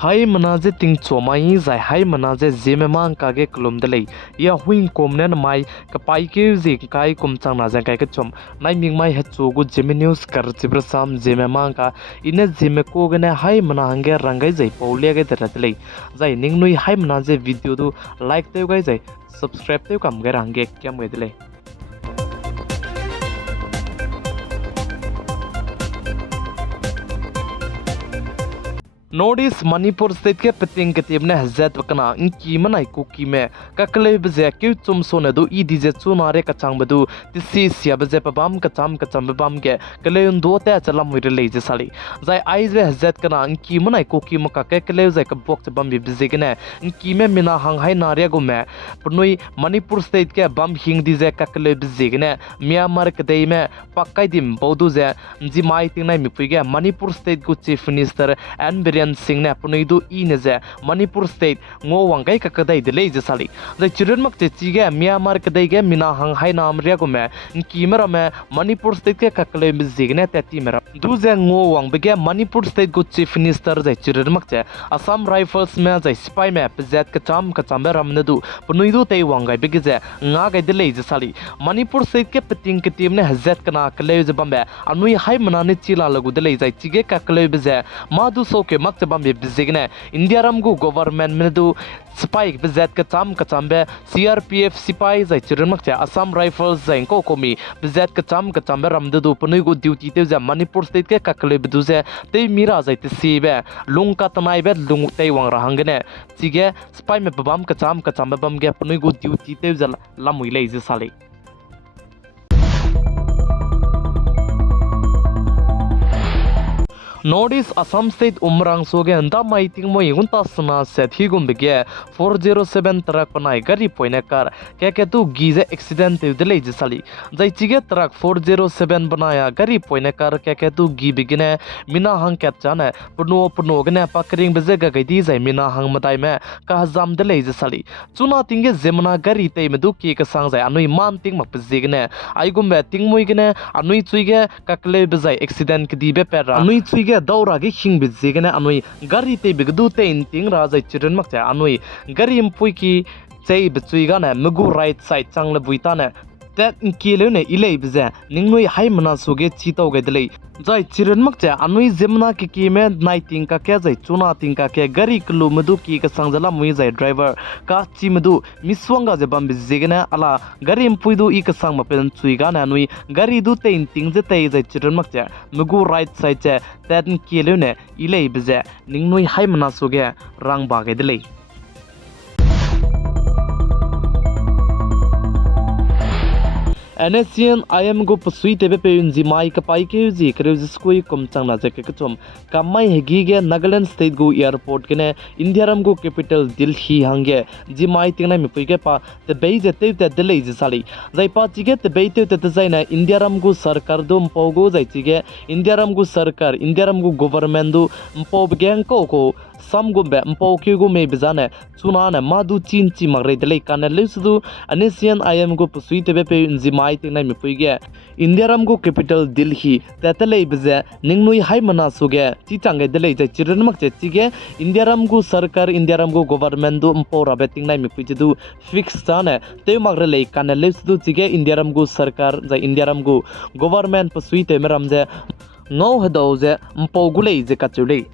hai manaje ting chomai zai hai manaje Zeme mang ka ge klum delei ya huing kom nen mai ka pai ke zi kai kum chang na jang kai ka chom nai ming mai ha chu gu Zeme news kar chibra sam Zeme mang ka ine Zeme ko ge ne hai mana hange rangai zai paulia ge dara delei zai ning nui hai manaje video du like teu gai zai subscribe teu kam ge range kyam ge delei Notice Manipur state ke peting ke timne hazat wakana inki manai kuki me kakle bze kyu chum so ne do idj chu nare ka chang badu tisi sia bze pabam ka cham babam ke kale do ta chalam wir le je sali zai aiz ve hazat kana inki manai kuki ma ka ke kale zai ka bok bam bi bze ke ne inki me mina hang hai nare go me pnoi Manipur state ke bam hing di je kakle bze ke ne Myanmar ke dei me pakai dim bodu je ji mai ting nai mi pui ge Manipur state ku chief minister and Singh ne punai du I ne je Manipur state ngo wangai ka kadai de le je sali the children mak che chi ge Myanmar kadai ge mina hang hai nam ria go me ki mera me Manipur state ke kakle mi zigne te ti mera du je ngo wang be ge Manipur state go chief minister je children mak che Assam rifles me je spy me pzet ka cham be ram ne du punai du te wangai be ge je nga ga de le je sali Manipur state ke peting ke team ne hazat kana kle je bambe anui hai manane chila lagu de le je chi ge kakle be je ma du so ke bam bi bizigne India ramgu government medu spike bizat ka cham be CRPF sipai zai chiran mak cha Assam rifles zai ko komi bizat ka cham be ramdu du punui go duty te za Manipur state ke kakle bidu ze te mira zai te si be lung ka tanai be lung te wang rahangne chige spy me babam ka cham be bam ge punui go duty te za lamui le ze sali Notice Assam State umrangso ge anda maiting mo ingunta sna set hi gum bege 407 truck panai gari poine kar ke tu gize accident te dele je sali jai chige truck 407 banaya gari poine kar ke tu gi bigine mina hang ket chane puno gane pakring beze ga gaidi jai mina hang matai me ka jam dele je sali chuna tinge zemna gari te medu ki ka sang jai anui man ting mak bzigne ai gum be ting moi gane anui chuige kakle bezai accident ki dibe per anui chuige daura ge hing bi jegene anoi gari te bigdu te inting raja chiren mak cha anoi gari impui ki chei bchui ga na mugu right side chang le buita na that kile ne ilei bza ningnoi hai mana suge chi tau ge delei jai chiren mak cha anoi zemna ki me nighting ka ke jai chuna ting ka ke gari klu mudu ki ka sangjala mui jai driver ka chi mudu miswanga je bam bi jegene ala gari impui du I ka sang ma pen chui ga na anoi gari du te inting je te jai chiren mak cha mugu right side cha that kile ne ilei bza ningnoi hai mana suge rang ba ge delei NSCN IM go pasui tebe pe unzi mai ka pai ke ji kreuzi skoi kom chang na je ke chom kamai hegi ge Nagaland state go airport ke ne India ram go capital Delhi hange ji mai ting na mi pui ke pa te bei je te delei je sali jai pa chi ge te bei te zai na India ram go sarkar do mpo go jai chi ge India ram go sarkar India ram go government do mpo bgen ko sam go be mpo ke go me bizane chuna na ma du chin chi magre delei kan le su NSCN IM go pasui tebe pe unzi mai ting na mi pui ge India ram go capital Delhi tatalei bze ningnui hai mana suge chi changai delei jai chiren mak che chi ge India ram go sarkar India ram go government do mpo ra beting na mi pui du fix chane te magre lei kan le su chi ge India ram go sarkar jai India ram go government pasui te meram je ngau hado je mpo gulei je ka chulei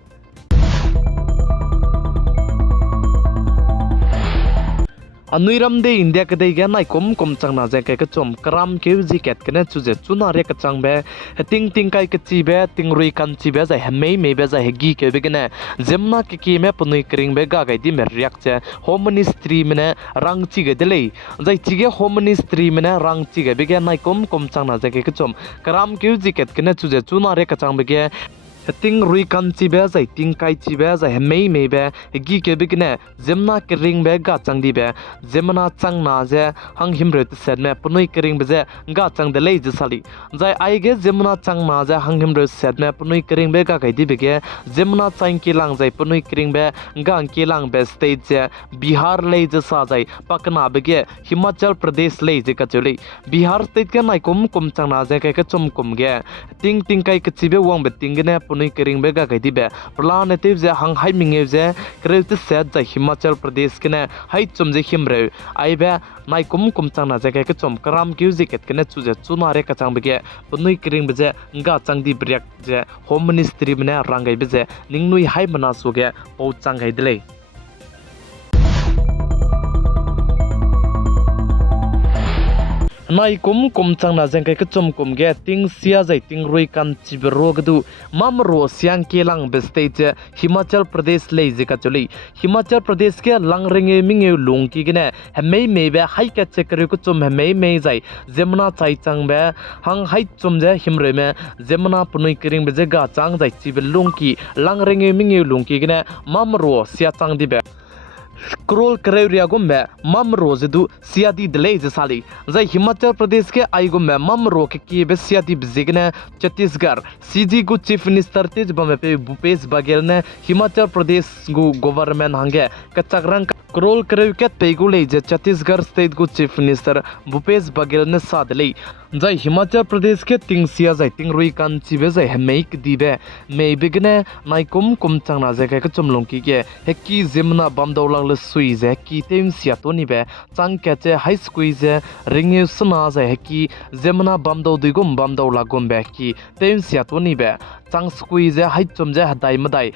Anuiram de India ke de ga nai kom chang na ja ka chom kram ke ji ket ke na chu je chuna re ka chang be ting kai ke chi be ting rui kan chi be ja hemei me be ja hegi ke be ne zemna ke ki me punui kring be ga ga di me riak che home ministry me ne rang chi ge de lei jai chi ge home ministry me ne rang chi ge be ga nai kom chang na ja ka chom kram ke ji ket ke na chu je chuna re ka chang be ge ting rui kan chi be zai ting kai chi be zai mei mei be gi ke be ne zemna ke ring be ga chang di be zemna chang na je hang him re te set me punoi ke ring be je ga chang de lei je sali jai ai ge zemna chang na je hang him re set me punoi ke ring be ga kai di be ge zemna chang ki lang jai punoi ke ring be ga ki lang be state je Bihar lei je sa jai pakna be ge Himachal Pradesh lei je ka chuli Bihar state ke nai kom chang na je ka chom kom ge ting kai ke chi be wang be ting ge ne punui kering be ga gaidi be plan ne te je hang hai minge je kre te set ja Himachal Pradesh kene hai chum je himre ai be nai kum chang na je ke chum kram kyu je ket kene chu je chuna re ka chang be ge punui kering be je nga chang di briak je home ministry mena rangai be je ningnui hai mana su ge pau chang gai dele nai kum chang na jeng kai chum kum ge ting sia jai ting roi kan chibro gdu mamro siang ke lang be state Himachal Pradesh le je ka chuli Himachal Pradesh ke lang renge minge lung ki gene hmei me be hai ka chekre ku chum hmei me jai zemna chai chang be hang hai chum je himre me zemna punui kering be je ga chang jai chibil lung ki lang renge minge lung ki gene mamro sia chang di be Scroll Kareuria Gumbe, Mam Rosedu, Siadi Delays Sali, Zai Himachal Pradesh ke Aigumbe, Mam Roke ki Besiadi Bzigne, Chhattisgarh, CG gu Chief Minister Tej Bamepe Bhupesh Baghel ne Himachal Pradesh gu government hange, Kachagrang Scroll Kareuket Pegule, Chhattisgarh State gu Chief Minister Bhupesh Baghel ne Sadlei. Zai Himachal Pradesh ke ting sia zai ting rui kan chibe zai hemeik dibe mei bigne nai kum chang na zai ka chumlong ki ke heki zimna bamdaw lang le sui zai ki tem sia to ni be chang ke che high squeeze ringe sna zai heki zimna bamdaw digum bamdaw la gum be ki tem sia to ni be chang squeeze hai chum je hadai madai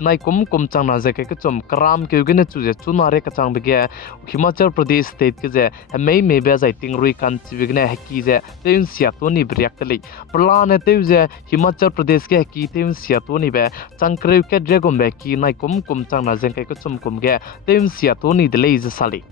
nai kum chang na zai ka chum kram ke gene chu je chuna re ka chang be ge Himachal Pradesh state ke je mei me be zai ting rui kan chibe gne heki je तेन सियातोनी ब्रियाक्तली plan तेजे हिमाचल प्रदेश के की तेन सियातोनी बे चंक्रे के dragon बे की नाइ कुम चंग ना जें के चुम कुम गे तेन सियातोनी दले इज साली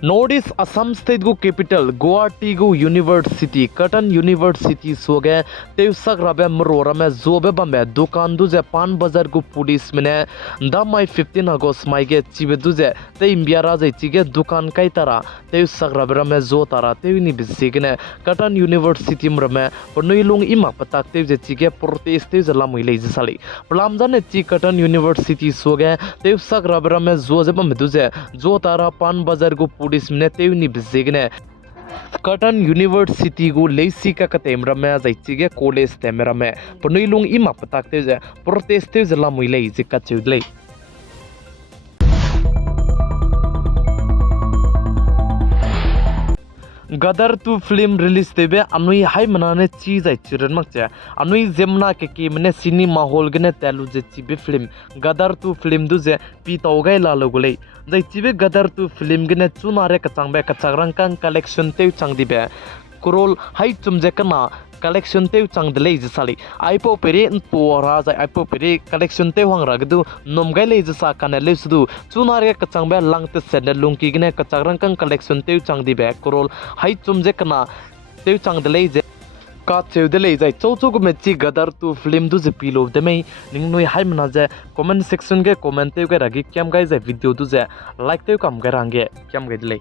Northeast Assam State gu capital Guwahati gu University Cotton University soge teusak rabe mrora me zobe bambe dukan du je pan bazar gu police mene da mai 15 August mai ge chibe du je te imbiara je chige dukan kai tara teusak rabe me zo tara teuni bisigne Cotton University mrame pornoilung imak patak te je chige protest te lamui le je sali plamjane chi Cotton University soge teusak rabe me zo je bambe du je zo tara pan bazar gu police में तेवनी बिजेगने Cotton University gu leisi ka katemra me zaitige college temra me pornoilung ima patak te je protest te la muile izika chudlei Gadar 2 film release tebe anui hai manane chi jai chiren makcha anui zemna ke mane cinema hall gene telu je chibe film Gadar 2 film du je pi togai la logulei jai chibe Gadar 2 film gene chunare ka changbe ka chagrang kan collection te changdibe kurol hai chumje kana collection te changdele je sali aipo pere pora jai aipo pere collection te hang ragdu nomgai le je sa kana le sudu chunare ka changbe langte sendal lungki gene ka chagrang kan collection te changdibe kurol hai chumje kana te changdele je ka chewdele jai chouchou gu mechi Gadar 2 film du je pilo de mei ningnoi hai mana je comment section ge comment te ge ragi kyam gai je video du je like te kam ga range kyam gai dele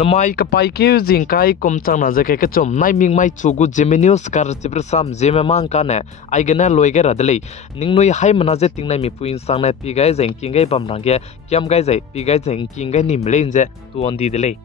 Namai kapai ke jingkai komchang na jake ke chom nai ming mai chugu Zeme news kar chibrsam Zeme mang ka ne ai gena loige radlei ningnoi hai mana je tingnai mi puin sang na pi gai jeng king gai bam rang ge kyam gai jai pi gai jeng king gai nim lein je tu on di delei